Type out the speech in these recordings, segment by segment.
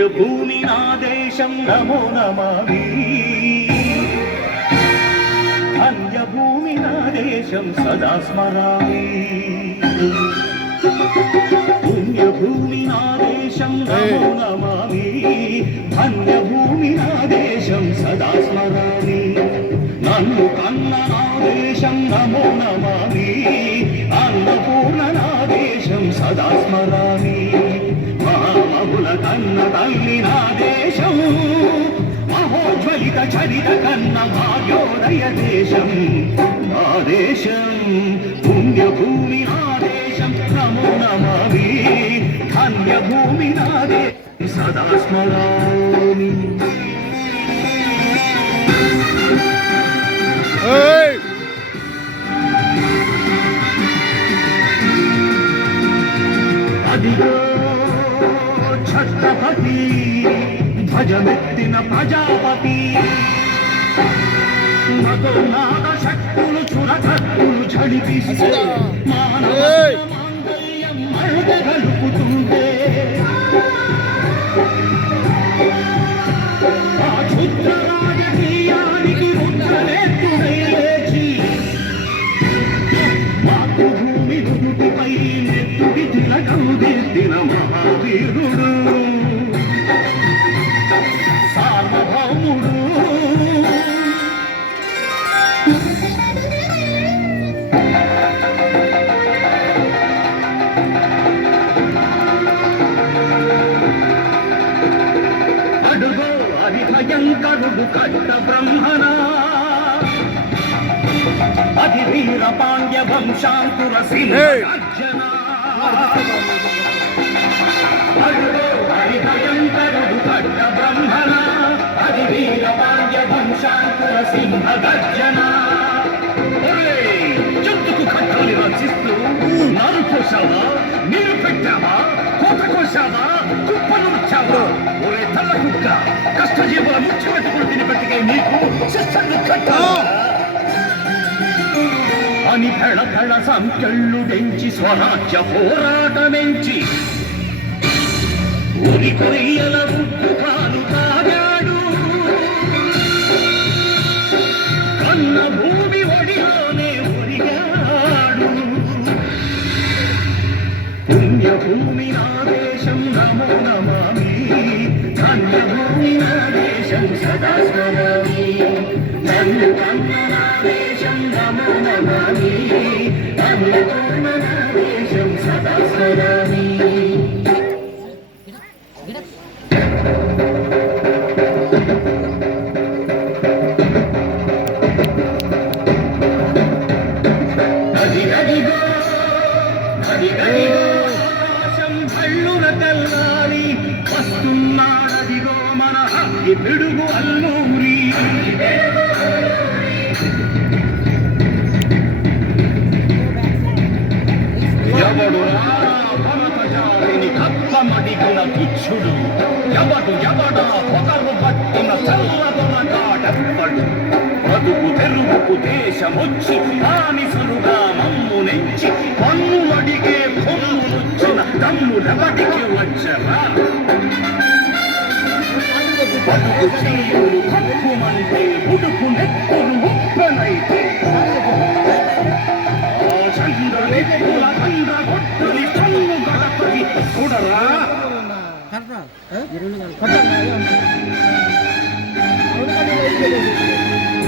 పుణ్యభూమి నా దేశం నమో నమామి ధన్యభూమి నా దేశం సదా స్మరామి పుణ్యభూమి నా దేశం నమో నమామి ధన్యభూమి నా దేశం సదా స్మరామి నన్ను కన్న నా దేశం నమో నమామి అన్నపూర్ణ నా దేశం సదా స్మరామి మహామహుల కన్న తల్లి నా దేశం మహోజ్వలిత చరిత కన్న భాగ్యోదయ దేశం నా దేశం పుణ్యభూమి నా దేశం నమో నమామి ధన్యభూమి నా దేశం సదా స్మరామి అదిగో ఛత్రపతి ధ్వజమెత్తిన ప్రజాపతి మతోన్నాద శక్తులు చురకత్తులు ఝడిపిస్తే మానవ మాంగళ్యం మరుగలుపుతుంటే ఆ క్షుద్ర రాజకీయానికి రుద్రనేత్రుడై లేచి మాతృభూమి నుదుటిపై నెత్తుడి తిలకం దిద్దిన మహావీరుడు సార్వభౌముడు అడుగో అది భయంకరుడు కట్ట బ్రహ్మణ అది వీర పాండ్య వంశాంకుర సింహగర్జన అడుగో అది భయంకరుడు కట్ట బ్రహ్మణ అది వీర పాండ్య వంశాంకుర సింహగర్జన చెట్టుకు కట్టాలి రచిస్తూ నారు కోసావా నీరు పెట్టావా కోత కోసావా కుప్పను వచ్చావా ఒరే తల్ల కుక్క కష్టజీవుల ముఖ్య వెతుకులు తినిపెట్టుకే నీకు శిక్షను కట్టావా అని ఫెళ ఫెళ సంఖ్యళ్ళు పెంచి స్వరాజ్య పోరాటమెంచి ఉరి కొయ్యల బుద్ధు కాలు తాగాడు కన్న భూమి ఒడిలోనే ఒరిగాడు పుణ్యభూమి నా దేశం నమో నమామి ధన్యభూమి నా దేశం సదా స్మరామి నన్ను కన్న నా దేశం నమో నమామి ధన్యభూమి నా దేశం సదా స్మరామి వస్తున్నాడదిగో మన ఈ పిడుగు అల్లూరి ఎవడు భరతజాతిని కప్పమడిగిన తుచ్చుడు ఎవడా పొగరు పట్టిన చల్లదొరగాడెవ్వడు బతుకు తెరువుకు దేశమొచ్చి బానిసలుగా మమ్ము నెంచి పన్ను అడిగే కొమ్మునొచ్చిన దమ్ములెవడికి వచ్చరా బతుకు చీరులు కప్పుమంటే ఉడుకు నెక్కులు ఉప్పెనైతే ఆ చంద్ర నెక్కుల కండ్ర కొట్టుని కన్ను గడపడి చూడరా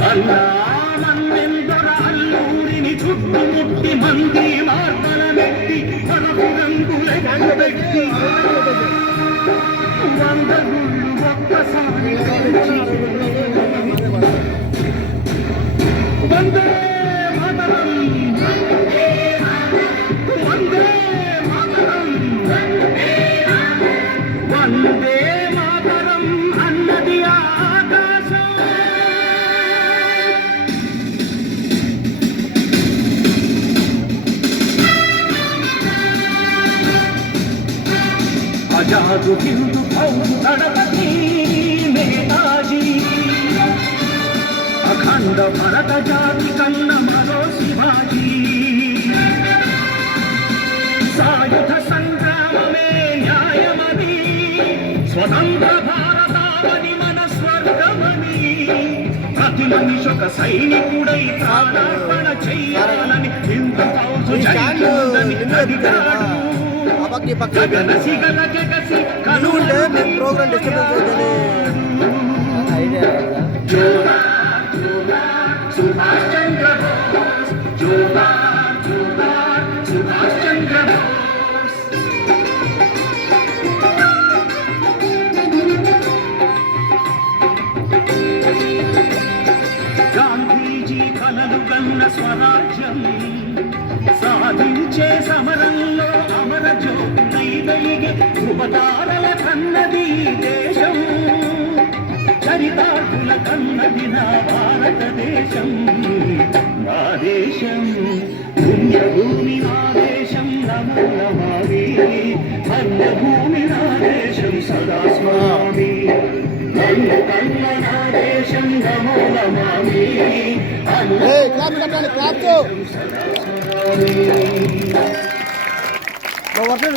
అల్లా మన్నెందర అల్లూరిని చుట్టుముట్టి మంది మార్తల మెట్టి మనకు రంగులెట్టి వంద గుళ్ళు ఒక్కసారి వందే మాతరం వందే మాతరం వందే మాతరం అన్నది ఆకాశం ఆజాదు హిందూ ఫౌజ్ దళపతి నేతాజీ అఖండ భరత జాతి కన్న మరో శివాజీ సాయుధ సంగ్రామమే న్యాయమది స్వతంత్ర ఒక సైనికుడై ప్రాణార్పణ చెయ్యాలని ఇంత పౌరు జయిందని అడిగాడు. గగనసి గలగసి కనుంటే మేము programme disturbance idea Subhash Chandra Bose, జోహార్ జోహార్ సుభాష్ చంద్ర బోస్. గాంధీజీ కలలు గన్న స్వరాజ్యం సాధించే సమరంలో అమర జ్యోతినై వెలిగే ధృవతారల కన్నది ఈ దేశం. చరితార్థుల కన్నది నా భారతదేశం. నా దేశం పుణ్యభూమి, నా దేశం నమో నమామి. ధన్యభూమి నా దేశం సదా స్మరామి. కన్న కన్న నా దేశం నమో నమామి. క్లాప్